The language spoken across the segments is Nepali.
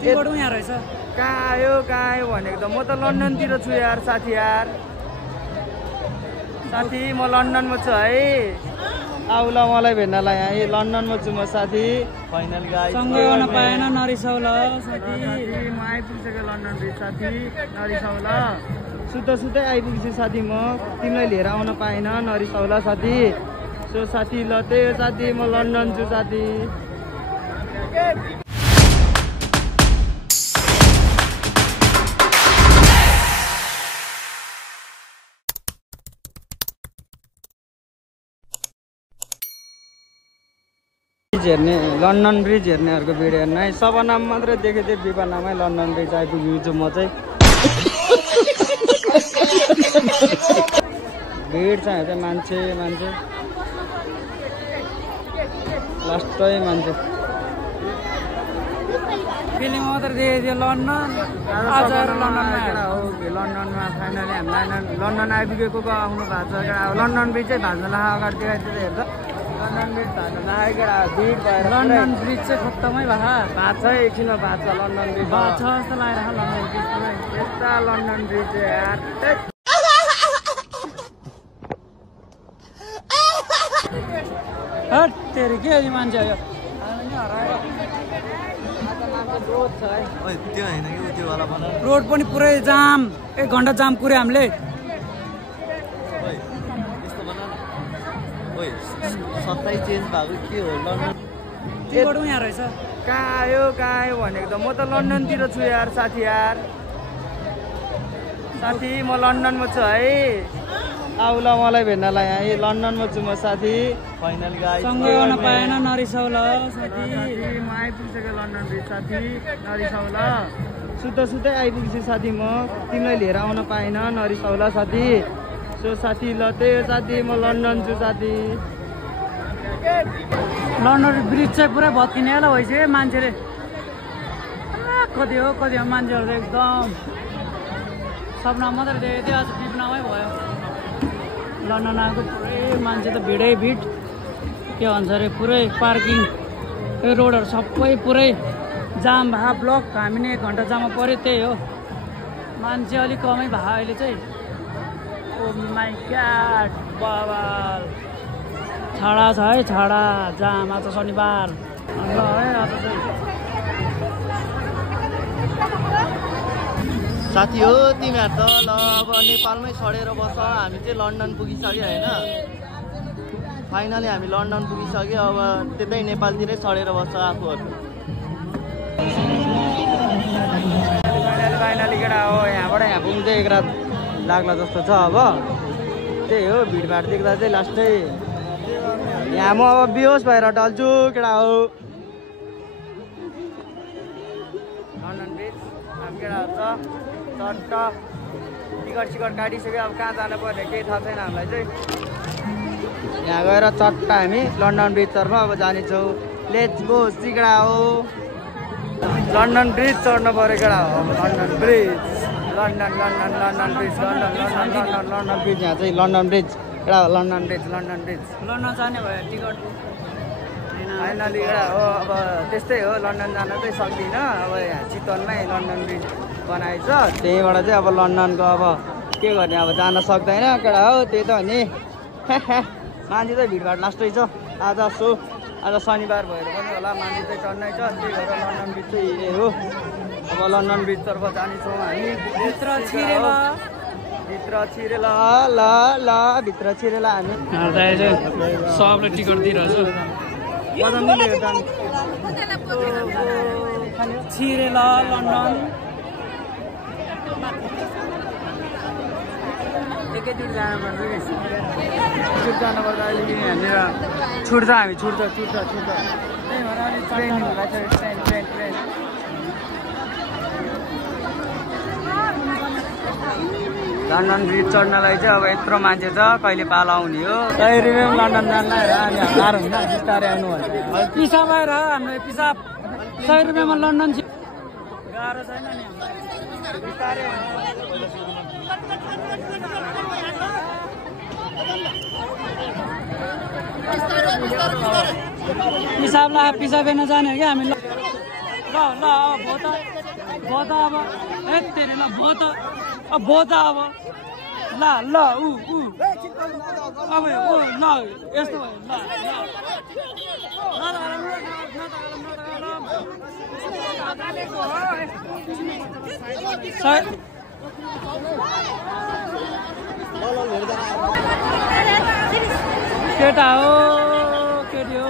टिकट यहाँ रहेछ कहाँ आयो भनेको त म त लन्डनतिर छु यार साथी म लन्डनमा छु है आउ ल मलाई भेट्नलाई यहाँ लन्डनमा छु म साथी फाइनल गाइस सँगै आउन पाएन नरिसाउ ल साथी म आइपुगिसकेँ लन्डन ब्रिज साथी नरिसाउ ल सुत्दै आइपुगेछु साथी म तिमीलाई लिएर आउन पाएन नरिसाउ ल साथी सो साथी ल त्यही हो साथी म लन्डन छु साथी हेर्ने लन्डन ब्रिज हेर्नेहरूको भिडियो हेर्न है सबनाम मात्रै देखेको थिएँ विपनामै लन्डन ब्रिज आइपुगेको छु म चाहिँ भिड छ यहाँ चाहिँ मान्छे लास्टै मान्छे फिलिङ मात्र देखेको लन्डन आज लन्डनमा फाइनली हामीलाई लन्डन आइपुगेको आउनु भएको छ लन्डन ब्रिज चाहिँ भान्जालाई अगाडि देखाइदिएर हेर्दा लन्डन ब्रिज भिड भएर लन्डन ब्रिज चाहिँ खत्तमै भएको छ एकछिनमा भएको छ लन्डन ब्रिज छ जस्तो लागेर लन्डन ब्रिज यस्ता लन्डन ब्रिज हट तेरि के मान्छे आयो रोड पनि पुरै जाम 1 घन्टा जाम पुरै हामीले सत्तै चेन्ज भएको के हो लन्डन टिकट यहाँ रहेछ कहाँ आयो भनेको त म त लन्डनतिर छु यार साथी म लन्डनमा छु है आउ ल मलाई भेट्नलाई यहाँ लन्डनमा छु म साथी फाइनल गाइस सँगै आउन पाएन नरिसाउ ल साथी म आइपुगिसकेँ लन्डन ब्रिज साथी नरिसाउ ल सुत्दै आइपुगेछु साथी म तिमीलाई लिएर आउन पाएन नरिसाउ ल साथी सो साथी ल त्यही हो साथी म लन्डन छु साथी लन्डन ब्रिज चाहिँ पुरै भत्किने होला भइसक्यो मान्छेले कति हो मान्छेहरू त एकदम सपना मात्रै देखेको थियो आज पिपनामै भयो लन्डन आएको पुरै मान्छे त भिडै भिड के भन्छ अरे पुरै पार्किङ यो रोडहरू सबै पुरै जाम भए ब्लक हामी नै 1 घन्टा जाममा पऱ्यो त्यही हो मान्छे अलिक कमै भयो अहिले चाहिँ ओ माई गॉड बाबाल छाडा छ है छाडा जाम आज शनिबार ल है आज चाहिँ साथी हो तिमीहरू त ल अब नेपालमै सडेर बस्छ हामी चाहिँ लन्डन पुगिसक्यो होइन फाइनली हामी लन्डन पुगिसक्यो अब त्यतै नेपालतिरै सडेर बस्छ आफूहरू फाइनली केटा हो यहाँबाट यहाँ पुग्दै 1 रात लाग्ला जस्तो छ अब त्यही हो भिडभाड देख्दा चाहिँ लास्टै यहाँ म अब बेहोस भएर ढल्छु केटा हो लन्डन ब्रिज अब केटाहरू छ चट्ट टिकट काटिसक्यो अब कहाँ जानु पर्ने केही थाहा छैन हामीलाई चाहिँ यहाँ गएर चट्ट हामी लन्डन ब्रिजतर्फ अब जानेछौँ लेट्स गो सिगडा हो लन्डन ब्रिज चढ्न पऱ्यो केटा हो लन्डन ब्रिज लन्डन ब्रिज यहाँ चाहिँ लन्डन ब्रिज केटा हो लन्डन ब्रिज लन्डन जाने भयो टिकट फाइनली केटा हो अब त्यस्तै हो लन्डन जान चाहिँ सक्दिनँ अब यहाँ चितवनमै लन्डन ब्रिज बनाएछ त्यहीँबाट चाहिँ अब लन्डनको अब के गर्ने अब जान सक्दैन केटा हो त्यही त हो नि मान्छे चाहिँ भिडभाड लास्टै छ आज शनिबार भएर पनि होला मान्छे चाहिँ चढ्नै छ त्यही भएर लन्डन ब्रिज चाहिँ हिँडे हो अब लन्डन ब्रिजतर्फ जानेछौँ हामी भित्र छिरेला भित्र छिरेला हामी सबले टिकट दिइरहेछ छिरेला लन्डन एकैचोटि जानुपर्छ अहिले यहाँनिर छुट्छ हामी छुट्छ ट्रेन लन्डन ब्रिज चढ्नलाई चाहिँ अब यत्रो मान्छे छ कहिले पाला आउने हो तयारी लन्डन जानलाई अनि गाह्रो हुन्छ बिस्तारै आउनु पर्छ पिसाब आएर हाम्रो पिसाब 100 रुपियाँमा लन्डन गाह्रो छैन नि बिस्तारै पिसाब हेर्न जाने हो क्या हामी ल ल भो त अब ए तेरे ल भो त अब ल ल उ अब ओ ल यस्तो भयो केटा हो केटी हो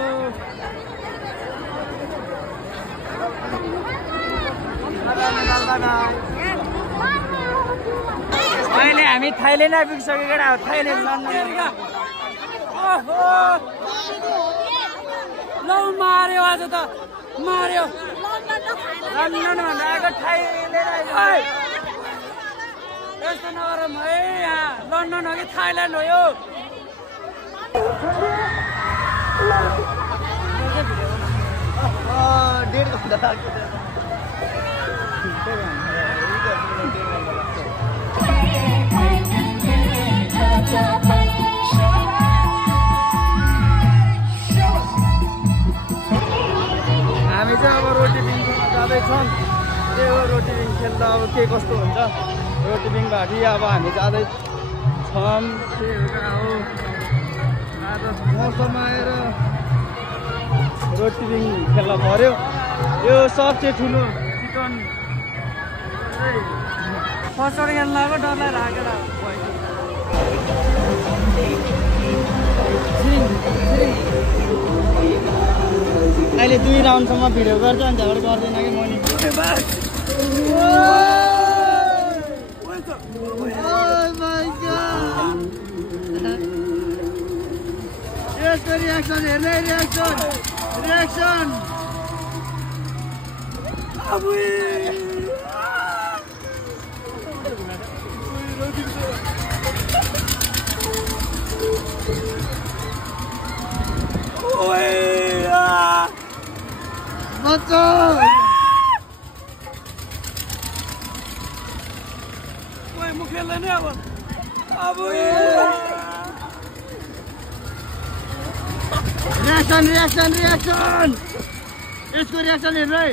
अहिले हामी थाइल्यान्ड आइपुगिसक्यो केटा हो थाइल्यान्ड ल मार्यो आज त मार्यो लन्डन भन्दा आएको थाइल्यान्ड यस्तो नगरौँ है यहाँ लन्डन हो कि थाइल्यान्ड हो यो डेढ घन्टा लाग्छ हामी चाहिँ अब रोटी बिङ जाँदैछौँ त्यही हो रोटी बिङ खेल्दा अब के कस्तो हुन्छ रोटी बिङ भाटी अब हामी जाँदैछौँ त्यही हो आज मौसम आएर रोटी बिङ खेल्न पर्यो यो सबसे ठुलो चिकन फर्स्ट खेल्नको डरलाई राखेर अहिले 2 राउन्डसम्म भिडियो गर्छ अनि झगडा गर्दैन कि मनी यसको रियाक्सन हेर्दै रियाक्सन म खेल्दैन अब रियाक्सन यसको रियाक्सन हेर्नु है